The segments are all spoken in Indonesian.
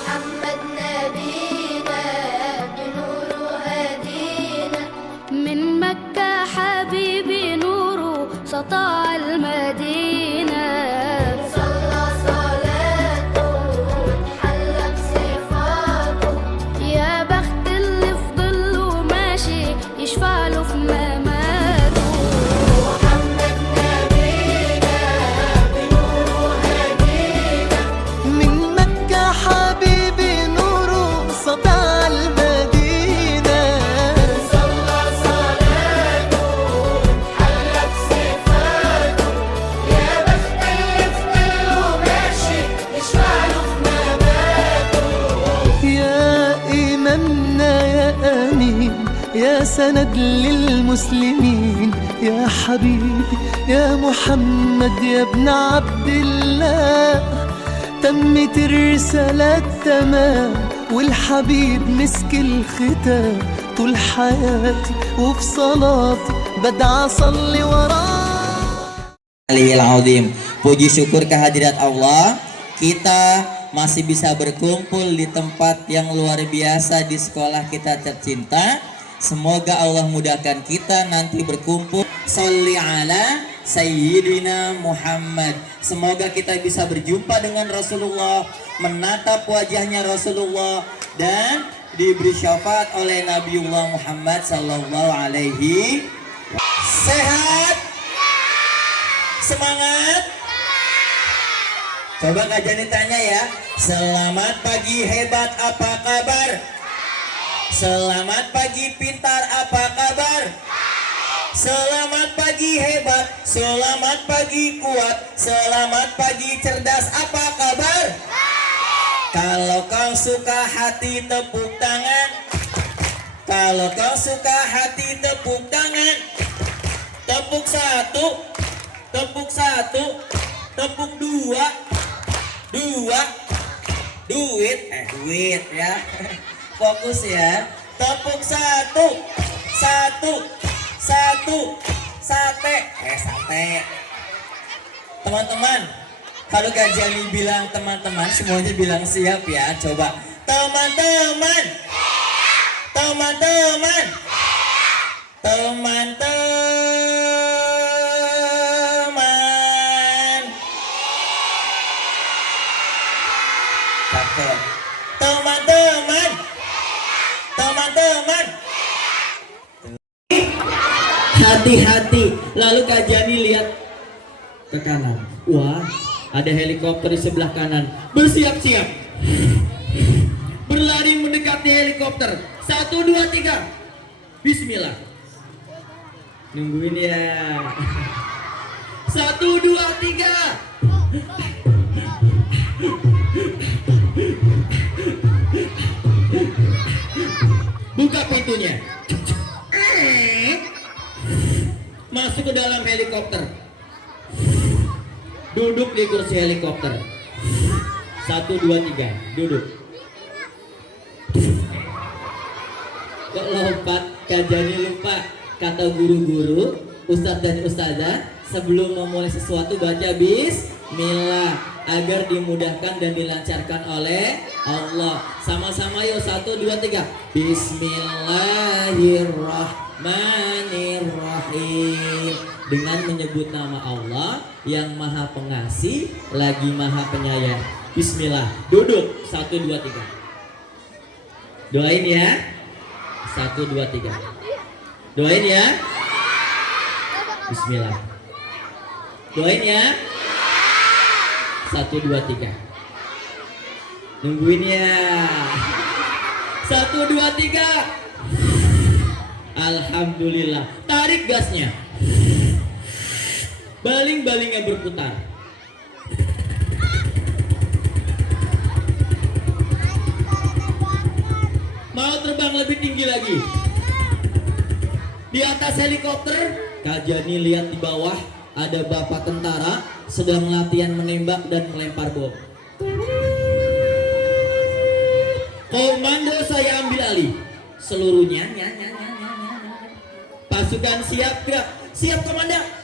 محمد نبينا بنور هدينا من مكة حبيبي نوره سطع المدينة صلى صلاته وتحلى بصفاته يا بخت اللي في ظله ماشي يشفع له في مماته محمد نبينا بنور هدينا من مكة حبيبي نوره سطع المدينة صلى صلاته وتحلى بصفاته يا بخت اللي في ظله ماشي يشفع له في مماته يا إمامنا يا أمين يا سند للمسلمين يا حبيبي يا محمد يا ابن عبد الله تمت الرسالة تمام والحبيب مسك الختام طول حياتي وفي صلاتي بدعى أصلي وراه. Aliyil Azim. Puji syukur kehadirat Allah, kita masih bisa berkumpul di tempat yang luar biasa di sekolah kita tercinta. Semoga Allah mudahkan kita nanti berkumpul. Sholli ala Sayyidina Muhammad. Semoga kita bisa berjumpa dengan Rasulullah, menatap wajahnya Rasulullah, dan diberi syafaat oleh Nabiullah Muhammad sallallahu alaihi. Sehat, semangat. Coba Kak Jani tanya ya. Selamat pagi hebat, apa kabar? Selamat pagi pintar, apa kabar? Selamat pagi hebat, selamat pagi kuat, selamat pagi cerdas, apa kabar? Kalau kau suka hati tepuk tangan. Kalau kau suka hati tepuk tangan. Tepuk satu, tepuk satu, tepuk dua, dua, duit ya. Fokus ya. Tepuk satu, satu, satu, sate, sate. Teman-teman, kalau Kak Jani bilang teman-teman, semuanya bilang siap ya. Coba teman-teman, teman-teman, teman-teman. Cakep. Teman-teman, teman-teman. Hati-hati. Lalu Kak Jani lihat ke kanan. Wah, ada helikopter di sebelah kanan. Bersiap-siap. Berlari mendekati helikopter. 1, 2, 3. Bismillah. Nungguin ya. 1, 2, 3. Buka pintunya. Masuk ke dalam helikopter. Duduk di kursi helikopter. 1, 2, 3. Duduk. Kok lompat? Kak Jani lupa. Kata guru-guru, ustadz dan ustazah, sebelum memulai sesuatu baca bismillah agar dimudahkan dan dilancarkan oleh Allah. Sama-sama yuk. 1, 2, 3. Bismillahirrahmanirrahim. Dengan menyebut nama Allah yang maha pengasih lagi maha penyayang. Bismillah. Duduk. 1, 2, 3. Doain ya. 1, 2, 3. Doain ya. Bismillah. Doain ya. 1, 2, 3. Nungguin ya. 1, 2, 3. Alhamdulillah. Tarik gasnya. Baling-balingnya berputar. Mau terbang lebih tinggi lagi. Di atas helikopter, Kak Jani lihat di bawah ada bapak tentara sedang latihan menembak dan melempar bom. Komando saya ambil alih. Seluruhnya pasukan siap gerak. Siap komandan.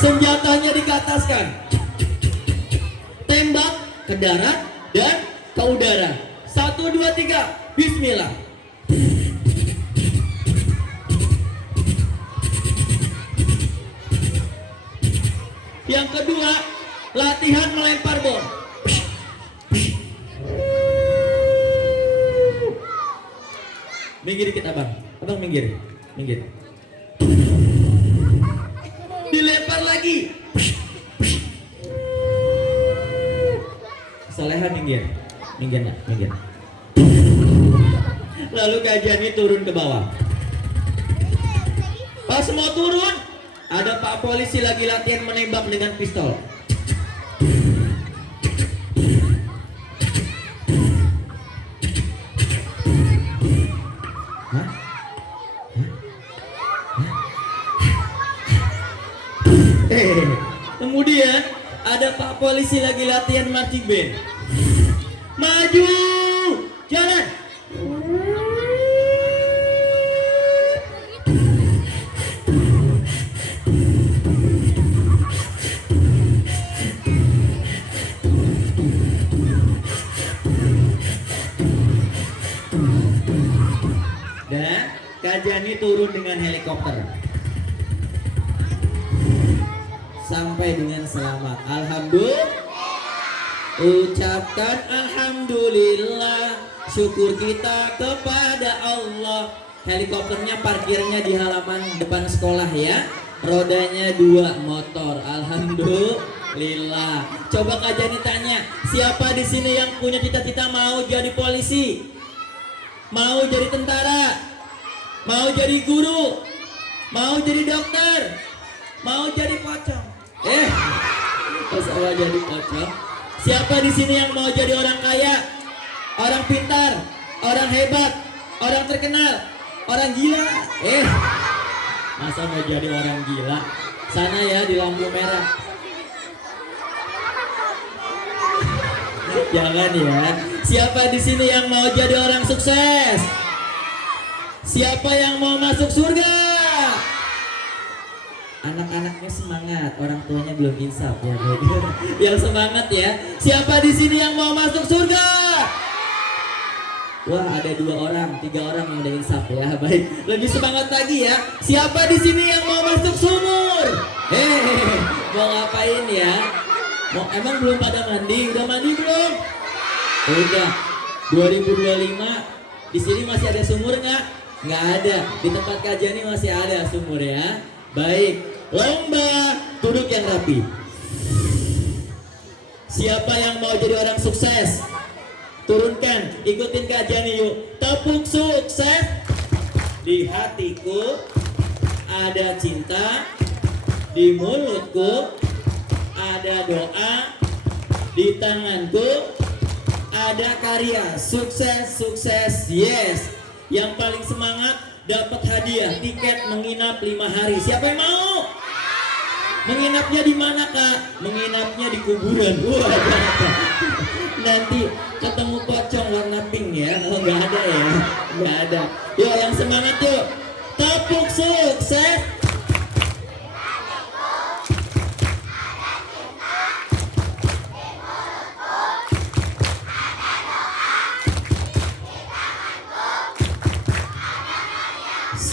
Senjatanya dikataskan. Tembak. ke darat, dan ke udara. 1, 2, 3, bismillah. Yang kedua, latihan melempar bom. Minggir dikit abang, abang minggir, minggir. Dilempar lagi. Soleha minggir, minggir nak, minggir. Lalu Kajani turun ke bawah. Pas mau turun, ada Pak Polisi lagi latihan menembak dengan pistol. Hah? Kemudian ada Pak Polisi lagi latihan marching band. Maju, jalan. Dan Kajani turun dengan helikopter. Sampai dengan selamat. Alhamdulillah. Ucapkan alhamdulillah. Syukur kita kepada Allah. Helikopternya parkirnya di halaman depan sekolah ya. Rodanya 2 motor. Alhamdulillah. Coba Kajani tanya, siapa di sini yang punya cita-cita mau jadi polisi? Mau jadi tentara? Mau jadi guru? Mau jadi dokter? Mau jadi pocong? Pas awal jadi pocong. Siapa di sini yang mau jadi orang kaya, orang pintar, orang hebat, orang terkenal, orang gila? Masa mau jadi orang gila? Sana ya di lampu merah. Jangan ya. Siapa di sini yang mau jadi orang sukses? Siapa yang mau masuk surga? Anak-anaknya semangat, orang tuanya belum insaf ya. Yang semangat ya. Siapa di sini yang mau masuk surga? Wah, ada 2 orang, 3 orang yang udah insaf ya. Baik, lebih semangat lagi ya. Siapa di sini yang mau masuk sumur? Mau ngapain ya? Emang belum pada mandi? Udah mandi belum? Udah. 2025 di sini masih ada sumur nggak? Nggak ada. Di tempat Kajani masih ada sumur ya. Baik, lomba duduk yang rapi. Siapa yang mau jadi orang sukses? Turunkan, ikutin Kajani yuk. Tepuk sukses. Di hatiku ada cinta, di mulutku ada doa, di tanganku ada karya. Sukses, sukses, yes. Yang paling semangat dapat hadiah tiket menginap 5 hari. Siapa yang mau? Menginapnya di mana kak? Menginapnya di kuburan. Wah, nanti ketemu pocong warna pink ya. Oh nggak ada ya, nggak ada. Yuk yang semangat yuk. Tepuk sukses.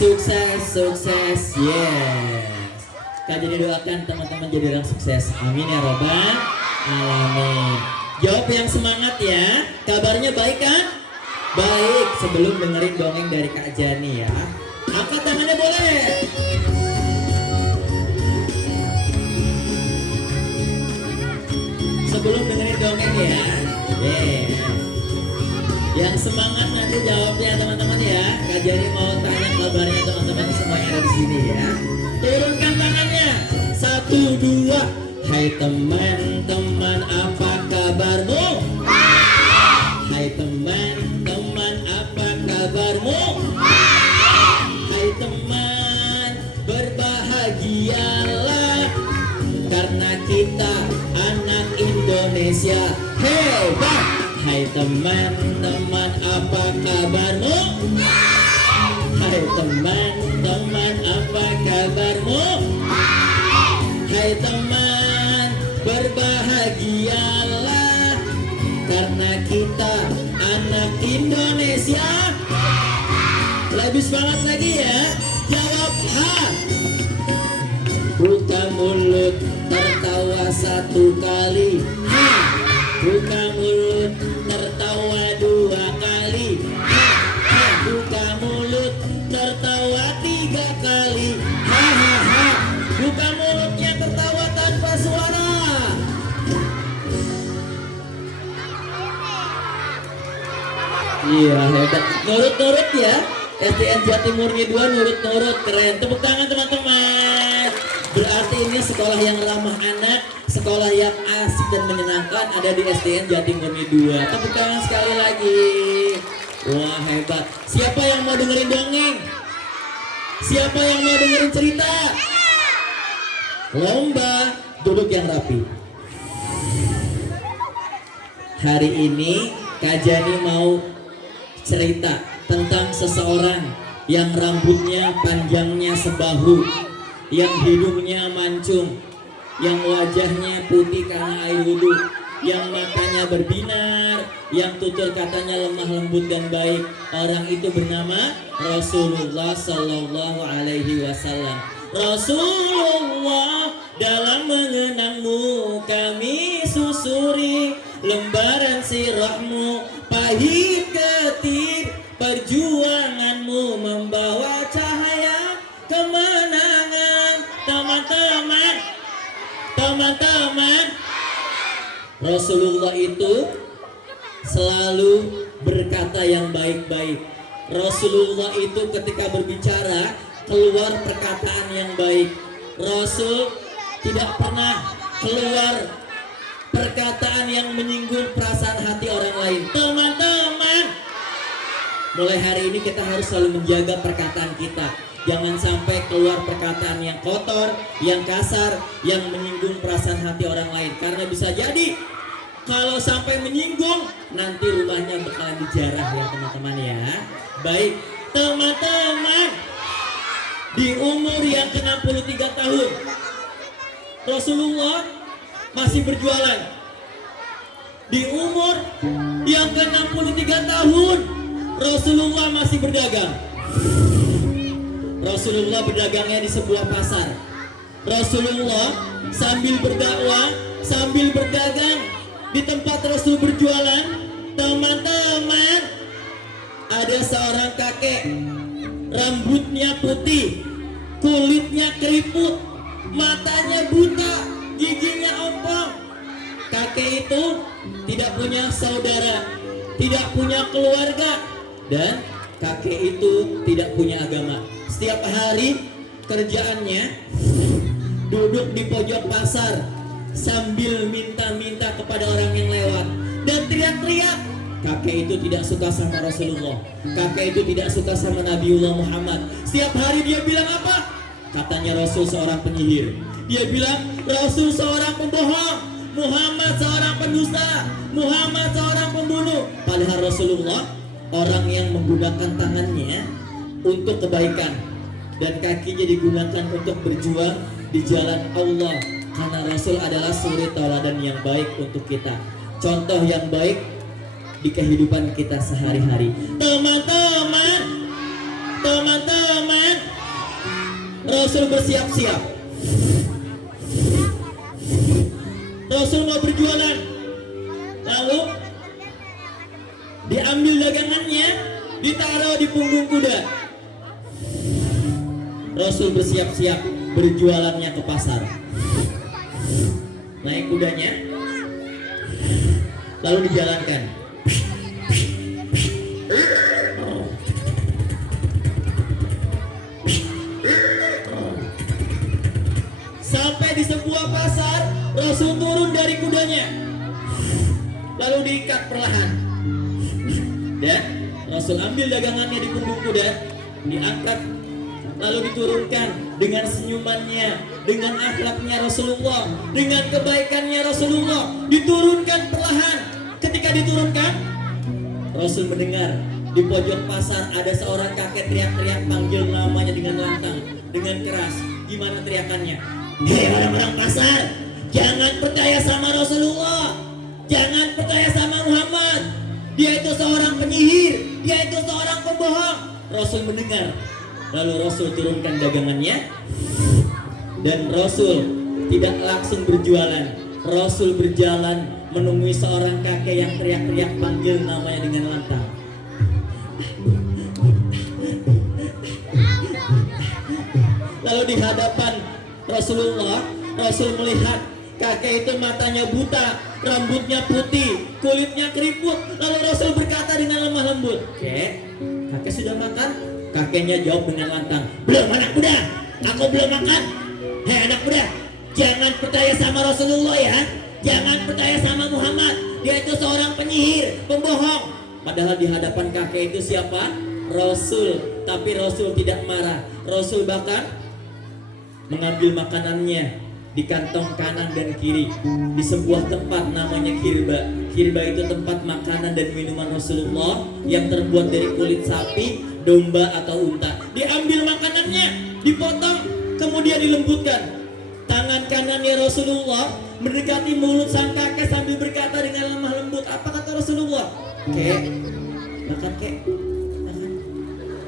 Sukses, sukses, yes. Kajani doakan teman-teman jadi orang sukses. Amin ya robbal alamin. Jawab yang semangat ya. Kabarnya baik kan? Baik. Sebelum dengerin dongeng dari Kak Jani ya, angkat tangannya boleh. Sebelum dengerin dongeng ya. Yang semangat nanti jawabnya teman-teman ya. Kak Jani mau tanya kabarnya teman-teman semua yang ada di sini ya. Turunkan tangannya. 1, 2. Hai teman-teman, apa kabarmu? Hai teman-teman, apa kabarmu? Hai teman, berbahagialah karena kita anak Indonesia hebat. Hai teman-teman, apa kabarmu? Hai teman-teman, apa kabarmu? Hai teman, berbahagialah karena kita anak Indonesia. Lebih semangat lagi ya. Jawab ha. Buka mulut tertawa satu kali. Ha. Buka mulut tertawa dua kali. Ha. Ha. Buka mulut tertawa tiga kali. Ha ha ha. Buka mulutnya tertawa tanpa suara. Iya hebat. Nurut-nurut ya. SDN Jatimurnya 2 nurut-nurut, keren. Tepuk tangan teman-teman. Berarti ini sekolah yang ramah anak, sekolah yang asik dan menyenangkan ada di SDN Jatimurnya 2. Tepuk tangan sekali lagi. Wah hebat. Siapa yang mau dengerin dongeng? Siapa yang mau dengerin cerita? Lomba duduk yang rapi. Hari ini Kak Jani mau cerita tentang seseorang yang rambutnya panjangnya sebahu, yang hidungnya mancung, yang wajahnya putih karena air wudhu, yang matanya berbinar, yang tutur katanya lemah lembut dan baik. Orang itu bernama Rasulullah Sallallahu Alaihi Wasallam. Rasulullah, dalam mengenangmu kami susuri lembaran sirahmu, pahit ketir perjuanganmu membawa cahaya kemenangan. Teman-teman, Rasulullah itu selalu berkata yang baik-baik. Rasulullah itu ketika berbicara keluar perkataan yang baik. Rasul tidak pernah keluar perkataan yang menyinggung perasaan hati orang lain. Teman-teman, mulai hari ini kita harus selalu menjaga perkataan kita. Jangan sampai keluar perkataan yang kotor, yang kasar, yang menyinggung perasaan hati orang lain. Karena bisa jadi kalau sampai menyinggung, nanti rumahnya bakalan dijarah ya teman-teman ya. Baik, teman-teman, di umur yang ke-63 tahun Rasulullah masih berjualan. Di umur yang ke-63 tahun Rasulullah masih berdagang. Rasulullah berdagangnya di sebuah pasar. Rasulullah sambil berdakwah, sambil berdagang di tempat Rasul berjualan. Teman-teman, ada seorang kakek, rambutnya putih, kulitnya keriput, matanya buta, giginya ompong. Kakek itu tidak punya saudara, tidak punya keluarga, dan kakek itu tidak punya agama. Setiap hari kerjaannya duduk di pojok pasar sambil minta-minta kepada orang yang lewat dan teriak-teriak. Kakek itu tidak suka sama Rasulullah. Kakek itu tidak suka sama Nabiullah Muhammad. Setiap hari dia bilang apa? Katanya Rasul seorang penyihir. Dia bilang Rasul seorang pembohong, Muhammad seorang pendusta, Muhammad seorang pembunuh. Padahal Rasulullah orang yang menggunakan tangannya untuk kebaikan dan kakinya digunakan untuk berjuang di jalan Allah. Karena Rasul adalah suri tauladan yang baik untuk kita, contoh yang baik di kehidupan kita sehari-hari. Teman-teman, Rasul bersiap-siap. Rasul mau berjualan, lalu diambil dagangannya, ditaruh di punggung kuda. Rasul bersiap-siap berjualannya ke pasar. Naik kudanya, lalu dijalankan. Sampai di sebuah pasar, Rasul turun dari kudanya, lalu diikat perlahan. Dan Rasul ambil dagangannya di punggung kuda, diangkat, lalu diturunkan dengan senyumannya, dengan akhlaknya Rasulullah, dengan kebaikannya Rasulullah, diturunkan perlahan. Ketika diturunkan, Rasul mendengar di pojok pasar ada seorang kakek teriak-teriak panggil namanya dengan lantang, dengan keras. Gimana teriakannya? Hei orang-orang pasar, jangan percaya sama Rasulullah, jangan percaya sama Muhammad. Dia itu seorang penyihir, dia itu seorang pembohong. Rasul mendengar. Lalu Rasul turunkan dagangannya dan Rasul tidak langsung berjualan. Rasul berjalan menemui seorang kakek yang teriak-teriak panggil namanya dengan lantang. Lalu di hadapan Rasulullah, Rasul melihat kakek itu matanya buta, rambutnya putih, kulitnya keriput. Lalu Rasul berkata dengan lemah lembut, kakek sudah makan? Kakeknya jawab dengan lantang, belum anak muda, aku belum makan. Hei anak muda, jangan percaya sama Rasulullah ya, jangan percaya sama Muhammad. Dia itu seorang penyihir, pembohong. Padahal di hadapan kakek itu siapa? Rasul. Tapi Rasul tidak marah. Rasul bahkan mengambil makanannya di kantong kanan dan kiri di sebuah tempat namanya kirba. Kirba itu tempat makanan dan minuman Rasulullah yang terbuat dari kulit sapi, domba atau unta. Diambil makanannya, dipotong, kemudian dilembutkan. Tangan kanannya Rasulullah mendekati mulut sang kakek sambil berkata dengan lemah lembut, apa kata Rasulullah? Makan kek,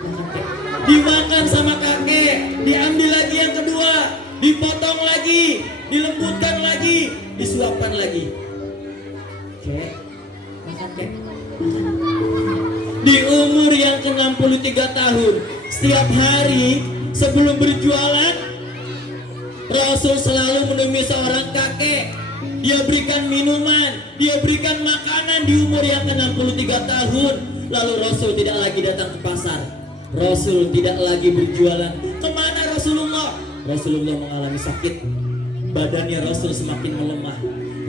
makan kek. Dimakan sama kakek, diambil lagi yang kedua, dipotong lagi, dilembutkan lagi, disuapkan lagi. Makan kek. Di umur yang ke-63 tahun, setiap hari sebelum berjualan, Rasul selalu menemui seorang kakek. Dia berikan minuman, dia berikan makanan di umur yang ke-63 tahun. Lalu Rasul tidak lagi datang ke pasar, Rasul tidak lagi berjualan. Kemana Rasulullah? Rasulullah mengalami sakit, badannya Rasul semakin melemah.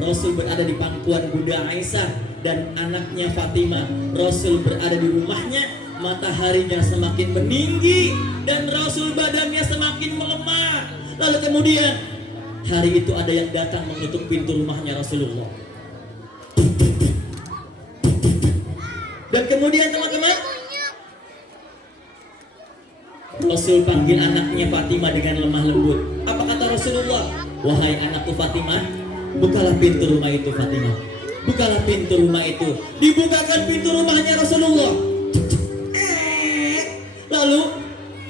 Rasul berada di pangkuan Bunda Aisyah dan anaknya Fatimah. Rasul berada di rumahnya, mataharinya semakin meninggi dan Rasul badannya semakin melemah. Lalu kemudian hari itu ada yang datang mengetuk pintu rumahnya Rasulullah. Dan kemudian teman-teman, Rasul panggil anaknya Fatimah dengan lemah lembut. Apa kata Rasulullah? Wahai anakku Fatimah, bukalah pintu rumah itu Fatimah. Bukalah pintu rumah itu. Dibukakan pintu rumahnya Rasulullah. Lalu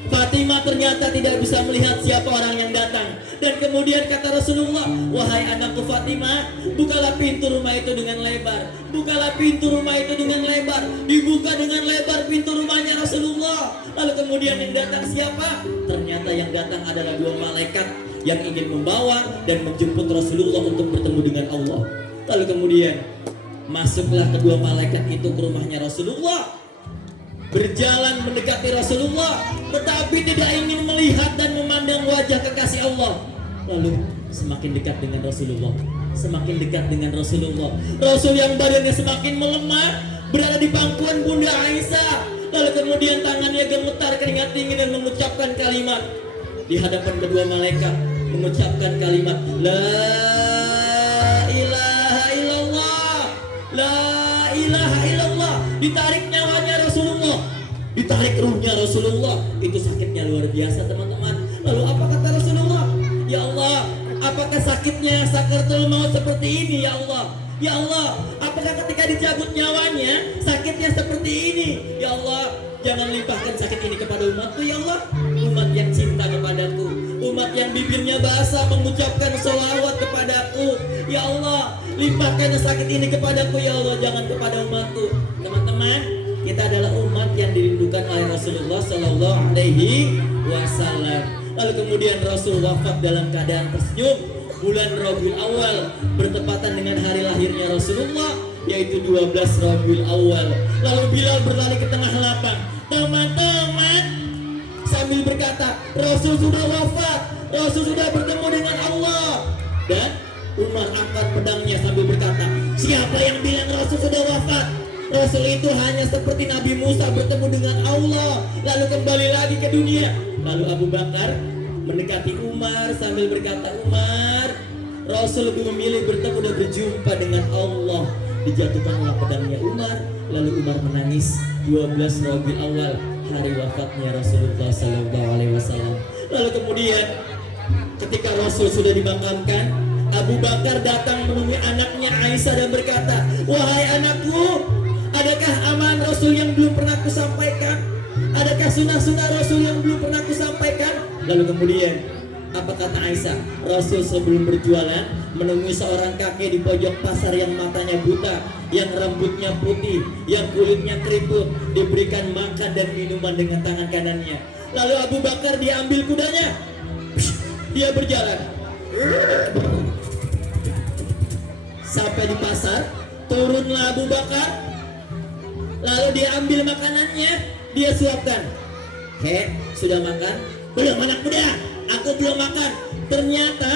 Fatimah ternyata tidak bisa melihat siapa orang yang datang. Dan kemudian kata Rasulullah, wahai anakku Fatimah, bukalah pintu rumah itu dengan lebar. Bukalah pintu rumah itu dengan lebar. Dibuka dengan lebar pintu rumahnya Rasulullah. Lalu kemudian yang datang siapa? Ternyata yang datang adalah dua malaikat yang ingin membawa dan menjemput Rasulullah untuk bertemu dengan Allah. Lalu kemudian masuklah kedua malaikat itu ke rumahnya Rasulullah, berjalan mendekati Rasulullah, tetapi tidak ingin melihat dan memandang wajah kekasih Allah. Lalu semakin dekat dengan Rasulullah, semakin dekat dengan Rasulullah. Rasul yang badannya semakin melemah berada di pangkuan Bunda Aisyah. Lalu kemudian tangannya gemetar keringat dingin dan mengucapkan kalimat di hadapan kedua malaikat, mengucapkan kalimat La ilaha illallah, La ilaha illallah. Ditarik nyawanya Rasulullah, ditarik ruhnya Rasulullah. Itu sakitnya luar biasa teman-teman. Lalu apa kata Rasulullah? Ya Allah, apakah sakitnya sakaratul maut seperti ini ya Allah? Ya Allah, apakah ketika dicabut nyawanya sakitnya seperti ini? Ya Allah, jangan limpahkan sakit ini kepada umatku ya Allah. Umat yang cinta kepadaku, umat yang bibirnya basah mengucapkan sholawat kepadaku. Ya Allah, limpahkan sakit ini kepadaku ya Allah, jangan kepada umatku. Teman-teman, kita adalah umat yang dirindukan oleh Rasulullah Shallallahu Alaihi Wasallam. Lalu kemudian Rasul wafat dalam keadaan tersenyum. Bulan Rabiul Awal bertepatan dengan hari lahirnya Rasulullah, yaitu 12 Rabiul Awal. Lalu Bilal berlari ke tengah lapang. Teman-teman, sambil berkata, Rasul sudah wafat, Rasul sudah bertemu dengan Allah. Dan Umar angkat pedangnya sambil berkata, siapa yang bilang Rasul sudah wafat? Rasul itu hanya seperti Nabi Musa bertemu dengan Allah, lalu kembali lagi ke dunia. Lalu Abu Bakar mendekati Umar sambil berkata, Umar, Rasul lebih memilih bertemu dan berjumpa dengan Allah. Dijatuhkanlah pedangnya Umar, lalu Umar menangis. 12 Rabiul Awal, hari wafatnya Rasulullah Sallallahu Alaihi Wasallam. Lalu kemudian ketika Rasul sudah dimakamkan, Abu Bakar datang menemui anaknya Aisyah dan berkata, wahai anakku, adakah Adakah sunnah-sunnah Rasul yang belum pernah aku sampaikan? Lalu kemudian apa kata Aisyah? Rasul sebelum berjualan menemui seorang kakek di pojok pasar yang matanya buta, yang rambutnya putih, yang kulitnya keriput, diberikan makan dan minuman dengan tangan kanannya. Lalu Abu Bakar diambil kudanya, dia berjalan sampai di pasar, turunlah Abu Bakar, lalu diambil makanannya, dia suapkan. Hei, sudah makan? Belum anak muda, aku belum makan. Ternyata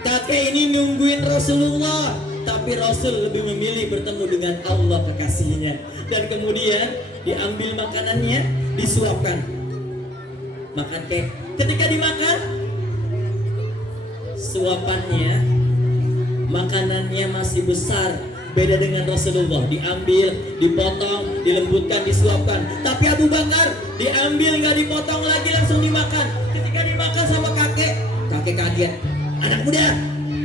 kakek ini nungguin Rasulullah, tapi Rasul lebih memilih bertemu dengan Allah kekasihnya. Dan kemudian diambil makanannya, disuapkan. Makan kek. Ketika dimakan, suapannya, makanannya masih besar. Beda dengan Rasulullah, diambil, dipotong, dilembutkan, disuapkan. Tapi Abu Bakar diambil, nggak dipotong lagi, langsung dimakan. Ketika dimakan sama kakek, kakek kaget. Anak muda,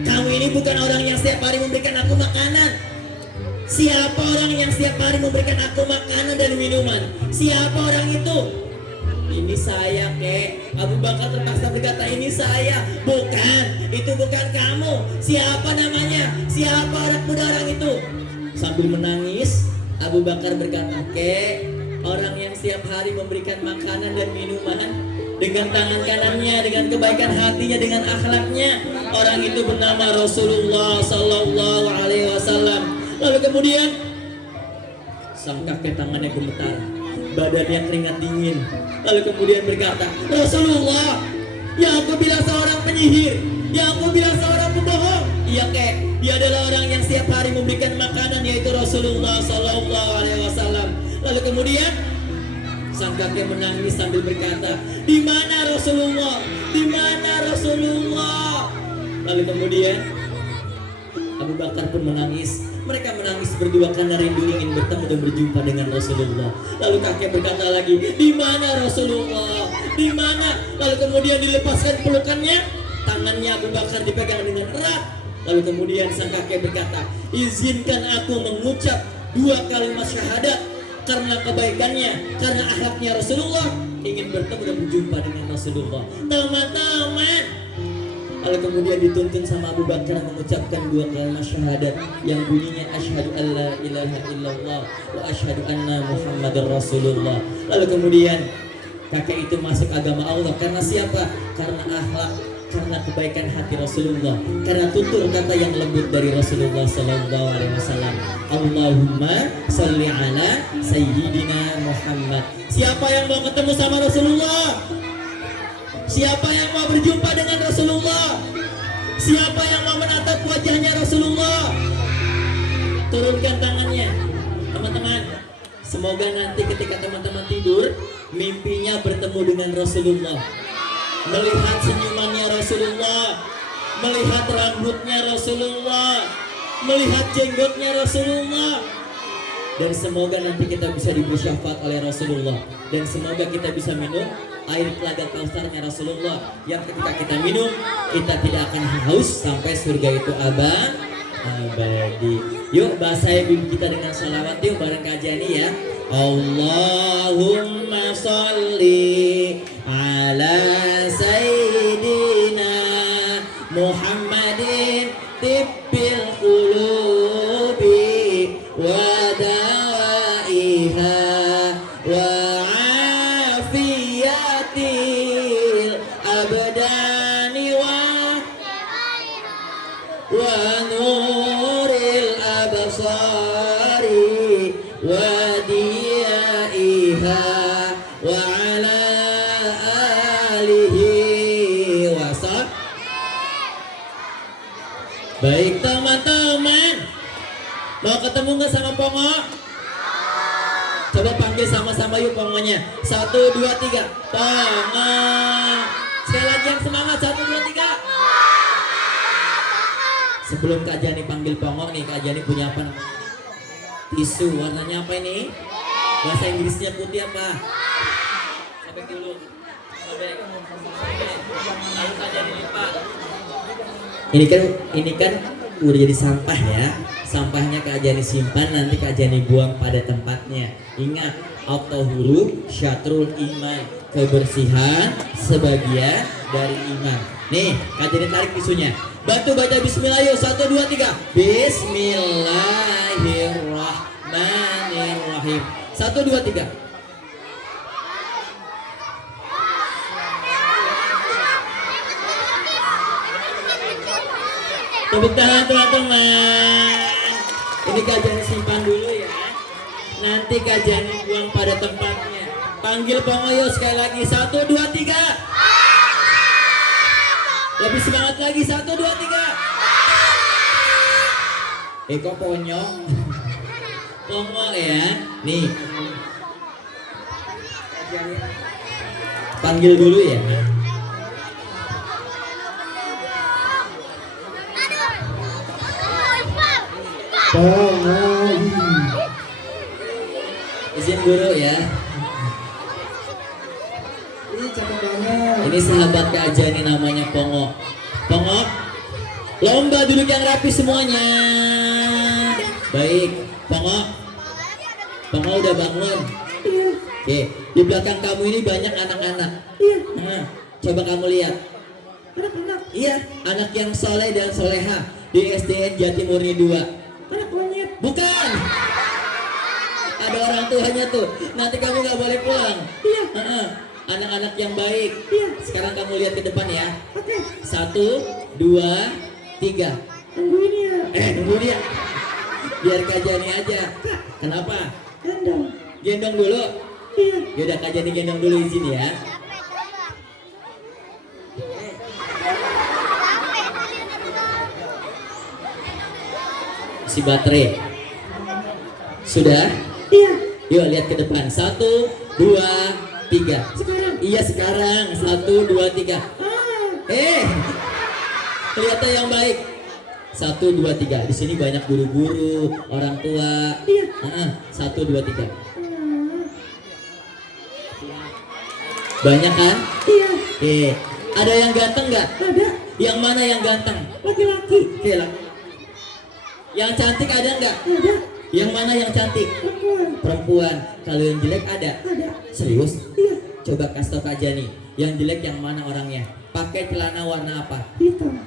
kamu ini bukan orang yang setiap hari memberikan aku makanan. Siapa orang yang setiap hari memberikan aku makanan dan minuman? Siapa orang itu? Ini saya, kek. Abu Bakar terpaksa berkata, ini saya. Bukan, itu bukan kamu. Siapa namanya? Siapa anak muda orang itu? Sambil menangis, Abu Bakar berkata, kek, orang yang setiap hari memberikan makanan dan minuman dengan tangan kanannya, dengan kebaikan hatinya, dengan akhlaknya, orang itu bernama Rasulullah Sallallahu Alaihi Wasallam. Lalu kemudian sang kakek tangannya gemetar, badannya keringat dingin. Lalu kemudian berkata, Rasulullah, yang aku bilang seorang penyihir, yang aku bilang seorang pembohong. Iya kek, dia adalah orang yang setiap hari memberikan makanan, yaitu Rasulullah Sallallahu Alaihi Wasallam. Lalu kemudian sang kakek menangis sambil berkata, di mana Rasulullah? Di mana Rasulullah? Lalu kemudian Abu Bakar pun menangis. Mereka menangis berdua karena rindu ingin bertemu dan berjumpa dengan Rasulullah. Lalu kakek berkata lagi, di mana Rasulullah? Di mana? Lalu kemudian dilepaskan pelukannya, tangannya Abu Bakar dipegang dengan erat. Lalu kemudian sang kakek berkata, izinkan aku mengucap 2 kalimat syahadat karena kebaikannya, karena akhlaknya Rasulullah, ingin bertemu dan berjumpa dengan Rasulullah. Teman-teman, lalu kemudian dituntun sama Abu Bakar mengucapkan 2 kalimat syahadat yang bunyinya asyhadu alla ilaha illallah wa asyhadu anna muhammadar rasulullah. Lalu kemudian kakek itu masuk agama Allah karena siapa? Karena akhlak, karena kebaikan hati Rasulullah, karena tutur kata yang lembut dari Rasulullah Sallallahu Alaihi Wasallam. Allahumma sholli ala sayyidina Muhammad. Siapa yang mau ketemu sama Rasulullah? Siapa yang mau berjumpa dengan Rasulullah? Siapa yang mau menatap wajahnya Rasulullah? Turunkan tangannya, teman-teman. Semoga nanti ketika teman-teman tidur, mimpinya bertemu dengan Rasulullah, melihat senyumannya Rasulullah, melihat rambutnya Rasulullah, melihat jenggotnya Rasulullah. Dan semoga nanti kita bisa diberi syafaat oleh Rasulullah. Dan semoga kita bisa minum air telaga Kausarnya Rasulullah, yang ketika kita minum, kita tidak akan haus sampai surga itu abadi. Yuk basahin bibir kita dengan sholawat yuk bareng Kak Jani ya. Allahumma sholli ala sayyidina Muhammadin tibbil qulubi wa dawaiha wa afiyatil abdani wa nuril absari wa diyaiha wa ala alihi wa sahbihi. Baik teman-teman, mau ketemu nggak sama Pongo? Coba panggil sama-sama yuk Pongonya. 1, 2, 3. Pongo. Sekali lagi yang semangat. 1, 2, 3. Sebelum Kak Jani panggil Pongo nih, Kak Jani punya apa namanya? Tisu. Warnanya apa ini? Bahasa Inggrisnya putih apa? Sobek dulu. Sobek. Lalu Kak Jani lipat. Ini kan udah jadi sampah ya. Sampahnya Kak Jani simpan, nanti Kak Jani buang pada tempatnya. Ingat, At-tahuru syatrul iman. Kebersihan sebagian dari iman. Nih, kajian tarik tisunya. Bantu baca bismillah yuk. 1, 2, 3. Bismillahirrahmanirrahim. 1, 2, 3. Tepuk tangan teman-teman. Ini kajian simpan dulu ya. Nanti kajian buang pada tempatnya. Panggil pengoyo sekali lagi. 1, 2, 3. Lebih semangat lagi. 1, 2, 3. Kok ponyok? Pongok ya. Nih. Panggil dulu ya. Izin guru ya. Ini sahabat Kak Ajani namanya Pongo. Pongo, lomba duduk yang rapi semuanya. Baik, Pongo. Pongo udah bangun. Oke, di belakang kamu ini banyak anak-anak. Nah, coba kamu lihat. Anak-anak. Iya, anak yang soleh dan soleha di SDN Jatimurni 2. Anak monyet. Bukan. Ada orang tuanya tuh. Nanti kamu nggak boleh pulang. Iya. Anak-anak yang baik. Iya. Sekarang kamu lihat ke depan ya. Oke. 1, 2, 3. Nungguin ya. Nungguin ya. Biar Kak Jani aja. Kenapa? Gendong. Gendong dulu. Iya. Yaudah Kak Jani gendong dulu, izin ya. Si baterai. Sudah? Iya. Yuk lihat ke depan. 1, 2, 3. Sekarang? Iya sekarang. 1, 2, 3. Kelihatan yang baik. 1, 2, 3. Di sini banyak guru-guru, orang tua. Iya. 1, 2, 3. Banyak kan? Iya. Ada yang ganteng nggak? Ada. Yang mana yang ganteng? Laki-laki. Oke lah. Yang cantik ada nggak? Ada. Yang mana yang cantik? Perempuan. Kalau yang jelek ada? Ada. Serius? Iya. Coba kasih tau Kak Jani. Yang jelek yang mana orangnya? Pakai celana warna apa? Hitam.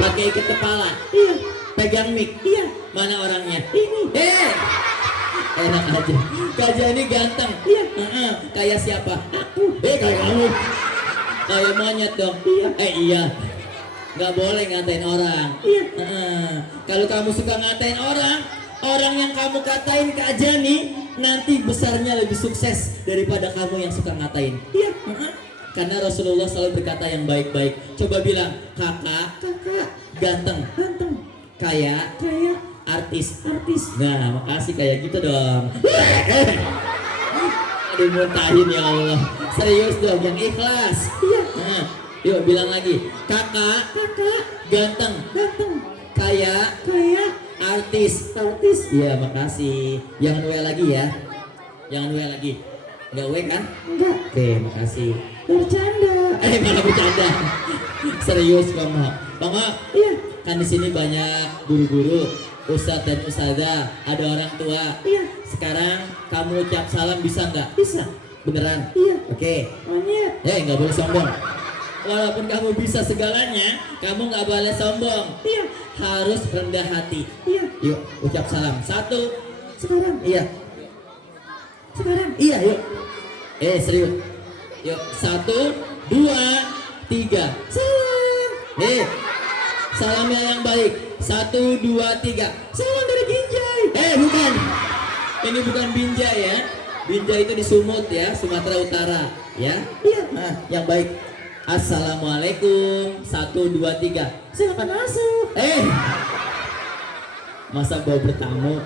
Pakai ikat kepala? Iya. Pegang mic? Iya. Mana orangnya? Ini. Enak aja. Kak Jani ganteng? Iya. Kayak siapa? Aku. Kayak kamu. Kayak monyet dong? Iya. Iya. Gak boleh ngatain orang. Iya. Kalau kamu suka ngatain orang, orang yang kamu katain Kak Jani nanti besarnya lebih sukses daripada kamu yang suka ngatain. Iya. Karena Rasulullah selalu berkata yang baik-baik. Coba bilang, kakak, ganteng, kaya, artis. Nah, makasih kayak gitu dong. Aduh, muntahin ya Allah. Serius dong, yang ikhlas. Iya. Yuk bilang lagi, kakak, ganteng, kaya, artis. Iya, makasih. Jangan W lagi ya. Jangan W lagi. Enggak W kan? Enggak. Oke, makasih. Bercanda. Malah bercanda. Serius kamu. Pongo. Iya. Kan di sini banyak guru-guru, ustadz dan ustazah, ada orang tua. Iya. Sekarang kamu ucap salam bisa nggak? Bisa. Beneran? Iya. Oke. Monyet. Nggak boleh sombong. Walaupun kamu bisa segalanya, kamu nggak boleh sombong. Iya. Harus rendah hati. Iya. Yuk, ucap salam. 1. Sekarang. Iya. Sekarang. Iya, yuk. Serius. Yuk, 1, 2, 3. Salam. Salamnya yang baik. 1, 2, 3. Salam dari Binjai. Bukan. Ini bukan Binjai ya. Binjai itu di Sumut ya, Sumatera Utara. Ya. Iya. Yang baik. Assalamualaikum. 1, 2, 3. Silakan masuk. Masa bawa bertamu?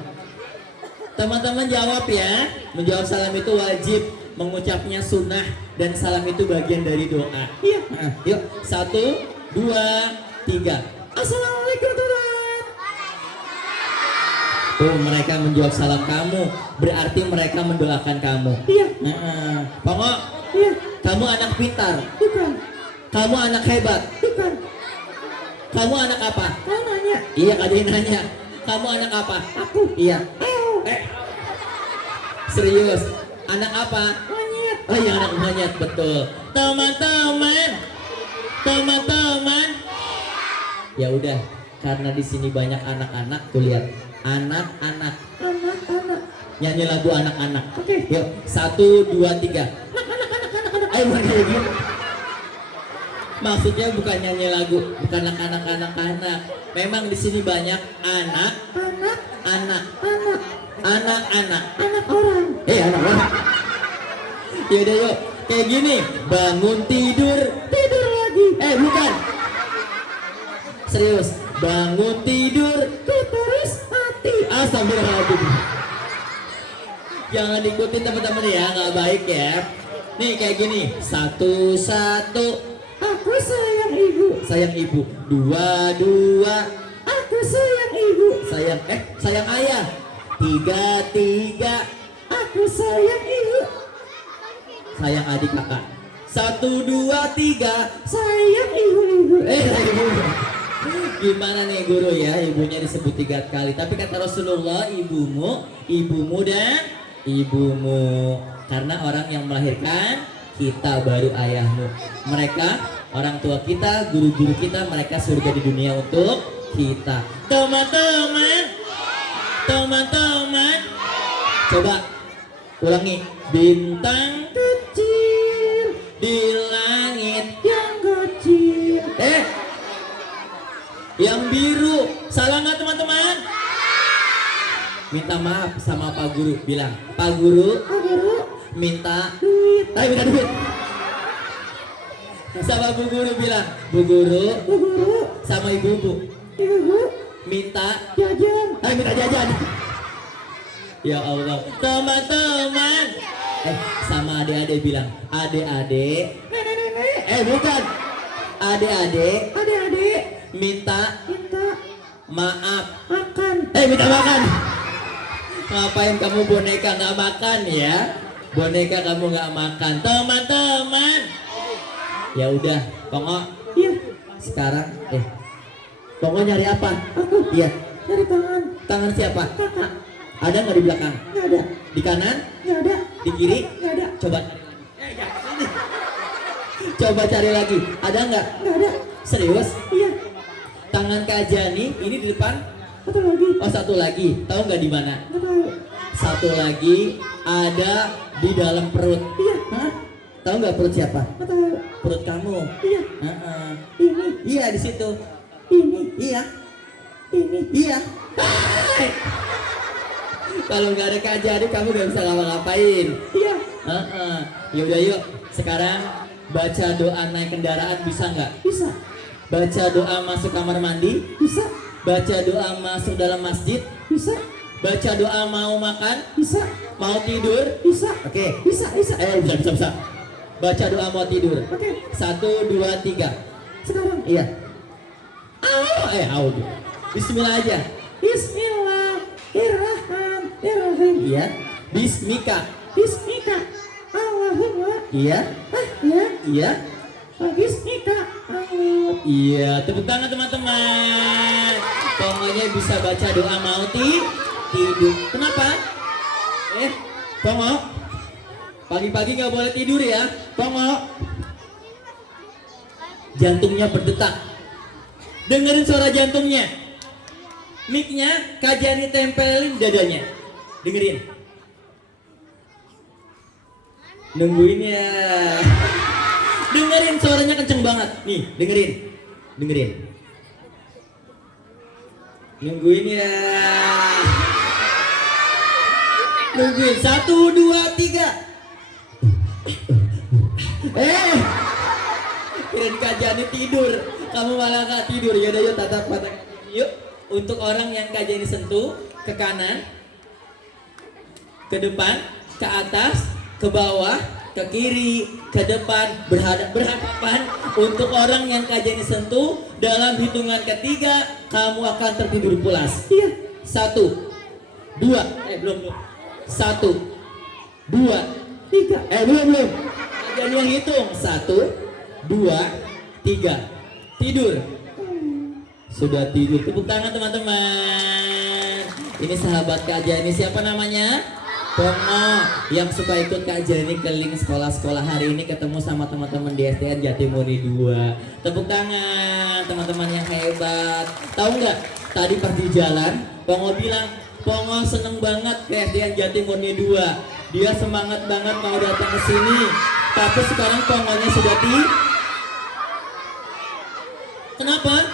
Teman-teman jawab ya. Menjawab salam itu wajib, mengucapnya sunnah, dan salam itu bagian dari doa. Iya. Yuk, 1, 2, 3. Assalamualaikum Tuhan. Tuh, mereka menjawab salam kamu, berarti mereka mendoakan kamu. Iya. Pongo. Iya. Kamu anak pintar. Bukan. Kamu anak hebat. Bukan. Kamu anak apa? Kamu nanya. Iya, Kak Jani nanya. Kamu anak apa? Aku. Iya. Serius. Anak apa? Monyet. Oh iya, anak monyet, betul. Teman-teman. Teman-teman. Ya udah, karena di sini banyak anak-anak, tuh lihat. Anak-anak. Anak-anak. Nyanyi lagu anak-anak. Oke. Yuk, 1, 2, 3. Anak-anak. Ayo nyanyi. Maksudnya bukan nyanyi lagu, bukan anak-anak. Memang di sini banyak anak orang. Anak orang. Yaudah yuk, kayak gini. Bangun tidur lagi. Bukan. Serius. Bangun tidur, terus mati. Astagfirullahaladzim. Jangan ikutin teman-teman ya, nggak baik ya. Nih kayak gini. 1. Aku sayang ibu. Sayang ibu. 2. Aku sayang ibu. Sayang ayah. 3. Aku sayang ibu. Sayang adik kakak. 1, 2, 3. Sayang ibu. Gimana nih guru ya, ibunya disebut 3 kali. Tapi kata Rasulullah, ibumu dan ibumu. Karena orang yang melahirkan kita baru ayahmu. Mereka, orang tua kita, guru-guru kita, mereka surga di dunia untuk kita. Teman-teman. Coba ulangi. Bintang kecil di langit yang kecil. Yang biru. Salah nggak teman-teman? Minta maaf sama Pak Guru. Bilang, Pak Guru, minta duit. Minta duit. Sama Bu Guru bilang, Bu Guru, sama Ibu minta jajan. Minta jajan. Ya Allah. Teman-teman. Sama adik-adik bilang, adik-adik. Nenek. Bukan. Adik-adik. Minta maaf. Makan. Minta makan. Ngapain kamu boneka nggak makan ya? Boneka kamu nggak makan. Teman-teman. Ya udah, Pongo. Iya. Sekarang, Pongo nyari apa? Aku. Iya. Nyari tangan. Tangan siapa? Kakak. Ada nggak di belakang? Nggak ada. Di kanan? Nggak ada. Di kiri? Nggak ada. Coba. Coba cari lagi. Ada nggak? Nggak ada. Serius? Iya. Tangan Kak Jani ini di depan? Satu lagi. Oh, satu lagi. Tahu nggak di mana? Nggak tahu. Satu lagi ada di dalam perut. Iya. Hah? Tahu nggak perut siapa? Nggak tahu. Perut kamu. Iya. Ini. Iya, di situ. Ini. Iya. Ini. Iya. Kalau nggak ada Kak Jani, kamu nggak bisa ngapa-ngapain. Iya. Yaudah yuk. Sekarang baca doa naik kendaraan bisa nggak? Bisa. Baca doa masuk kamar mandi? Bisa. Baca doa masuk dalam masjid? Bisa. Baca doa mau makan? Bisa. Mau tidur? Bisa. Oke. Bisa. Bisa. Baca doa mau tidur. Oke. 1, 2, 3. Sekarang? Iya. Bismillah aja. Bismillahirrahmanirrahim. Iya. Bismika. Allahumma. Iya. Iya. Bismika. Iya, tepuk tangan teman-teman. Pokoknya bisa baca doa mau tidur. Kenapa? Pongo, pagi-pagi nggak boleh tidur ya, Pongo. Jantungnya berdetak. Dengerin suara jantungnya. Mic-nya Kak Jani tempelin dadanya. Dengerin. Nungguin ya. Dengerin suaranya kenceng banget. Nih, dengerin. Nungguin ya. Nungguin. 1, 2, 3. Kirain Kak Jani tidur. Kamu malah gak tidur. Yaudah yuk tatap mata. Yuk. Untuk orang yang Kak Jani sentuh, ke kanan, ke depan, ke atas, ke bawah, ke kiri, ke depan, berhadapan. Untuk orang yang Kak Jani sentuh, dalam hitungan ketiga kamu akan tertidur pulas. Iya. 1, 2, belum. 1, 2, 3. Belum. Kak Jani yang hitung. 1, 2, 3. Tidur. Sudah tidur. Tepuk tangan teman-teman. Ini sahabat Kak Jani, siapa namanya? Pongo yang suka ikut kajian ini keliling sekolah-sekolah hari ini ketemu sama teman-teman di SDN Jatimurni 2. Tepuk tangan teman-teman yang hebat. Tahu nggak? Tadi pas di jalan, Pongo bilang, Pongo seneng banget ke SDN Jatimurni 2. Dia semangat banget mau datang ke sini. Tapi sekarang Pongonya sudah Kenapa?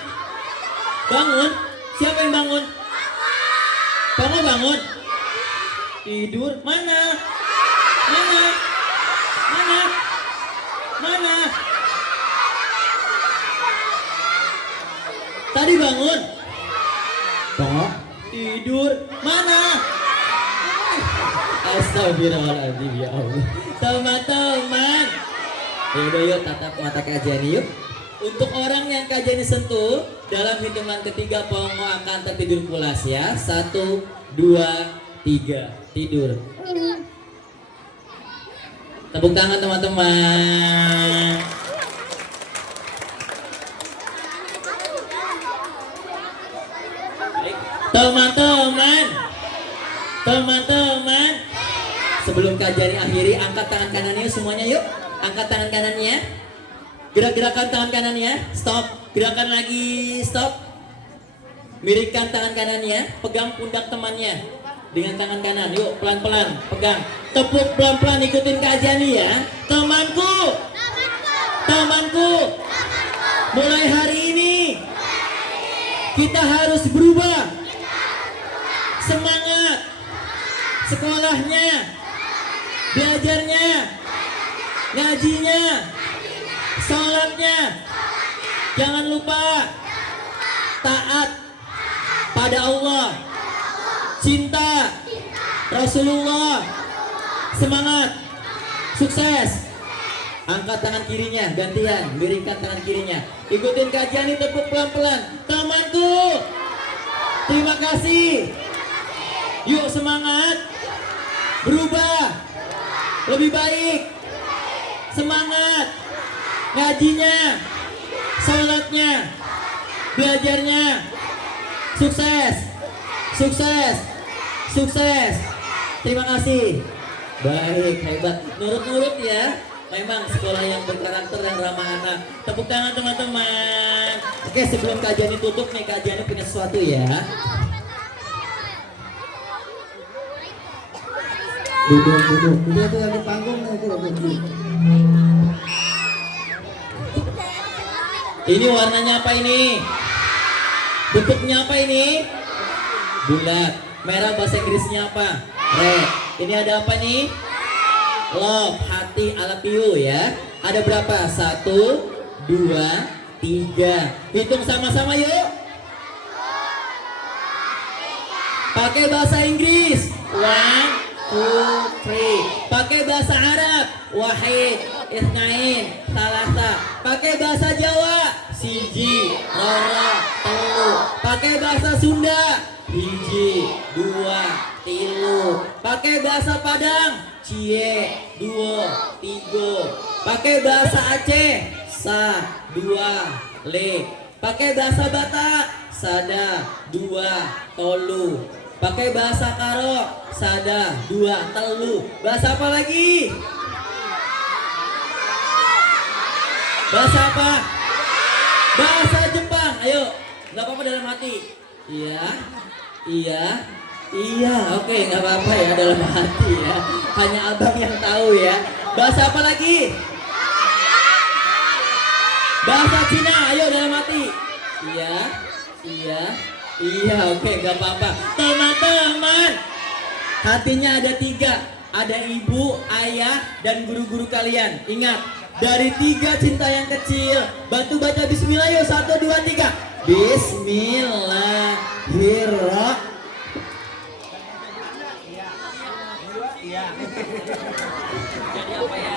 Bangun? Siapa yang bangun? Pongo bangun? Tidur? Mana? Mana? Mana? Mana? Tadi bangun? Pongo? Tidur? Mana? Astagfirullahaladzim ya Allah. Teman-teman, yaudah yuk tatap mata kajian yuk. Untuk orang yang kajian sentuh, dalam hitungan ketiga Pongo akan tertidur pulas ya. 1, 2, 3, tidur. Tepuk tangan teman-teman. Teman-teman, sebelum kajian akhiri, angkat tangan kanannya semuanya yuk. Angkat tangan kanannya. Gerak-gerakan tangan kanannya. Stop. Gerakan lagi. Stop. Miringkan tangan kanannya. Pegang pundak temannya dengan tangan kanan. Yuk pelan-pelan pegang. Tepuk pelan-pelan, ikutin kajian nih ya. Temanku. Mulai hari ini kita harus berubah. Semangat sekolahnya, belajarnya, ngajinya, sholatnya. Jangan lupa taat pada Allah, cinta Rasulullah. Semangat, sukses. Angkat tangan kirinya, gantian, miringkan tangan kirinya. Ikutin kajian ini, tepuk pelan-pelan. Temanku, terima kasih. Yuk semangat, berubah, lebih baik. Semangat, ngajinya, sholatnya, belajarnya. Sukses. Terima kasih. Baik, hebat. Nurut ya. Memang sekolah yang berkarakter dan ramah anak. Tepuk tangan teman-teman. Oke, sebelum kajian ditutup nih, kajian punya sesuatu ya. Duduk tuh lagi panggung itu. Ini warnanya apa ini? Bentuknya apa ini? Bulat. Merah bahasa Inggrisnya apa? Red. Ini ada apa nih? Love, hati, I love you ya. Ada berapa? 1, 2, 3. Hitung sama-sama yuk. Pakai bahasa Inggris. 1, 2, 3. Pakai bahasa Arab. Wahid, isnain, salasa. Pakai bahasa Jawa. Siji, loro, telu. Pakai bahasa Sunda. Hiji, 2, 3. Pakai bahasa Padang. Cie, 2, 3. Pakai bahasa Aceh. Sa, 2, le. Pakai bahasa Batak. Sada, 2, tolu. Pakai bahasa Karo. Sada, 2, telu. Bahasa apa lagi? Bahasa apa? Bahasa Jepang. Ayo, nggak apa-apa dalam hati. Iya, oke, nggak apa-apa ya dalam hati ya. Hanya abang yang tahu ya. Bahasa apa lagi? Bahasa Cina, ayo dalam hati. Iya, oke, nggak apa-apa. Teman-teman, hatinya ada 3. Ada ibu, ayah, dan guru-guru kalian. Ingat, dari 3 cinta yang kecil. Bantu baca bismillah yuk. 1, 2, 3. Bismillahirrahmanirrahim. Jadi apa ya?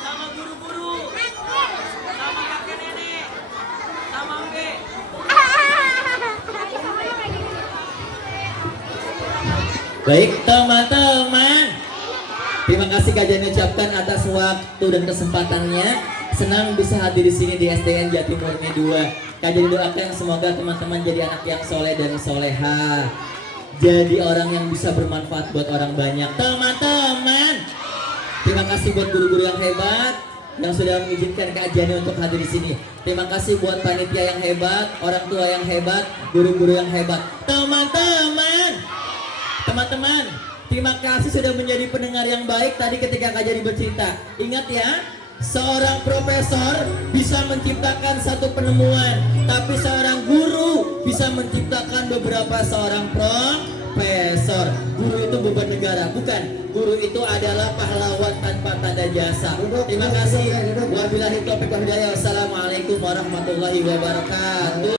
Sama guru-guru, sama kakek nenek, sama Mbe. Baik teman-teman, terima kasih kajian ucapkan atas waktu dan kesempatannya. Senang bisa hadir di sini di SDN Jati Murni 2. Kak Jani doakan semoga teman-teman jadi anak yang soleh dan soleha, jadi orang yang bisa bermanfaat buat orang banyak. Teman-teman, terima kasih buat guru-guru yang hebat yang sudah mengizinkan Kak Jani untuk hadir di sini. Terima kasih buat panitia yang hebat, orang tua yang hebat, guru-guru yang hebat. Teman-teman, terima kasih sudah menjadi pendengar yang baik tadi ketika Kak Jani bercerita. Ingat ya, seorang profesor bisa menciptakan satu penemuan, tapi seorang guru bisa menciptakan beberapa seorang profesor. Guru itu beban negara, bukan. Guru itu adalah pahlawan tanpa tanda jasa. Terima kasih. Wabillahi taufiq wal hidayah. Wassalamualaikum warahmatullahi wabarakatuh.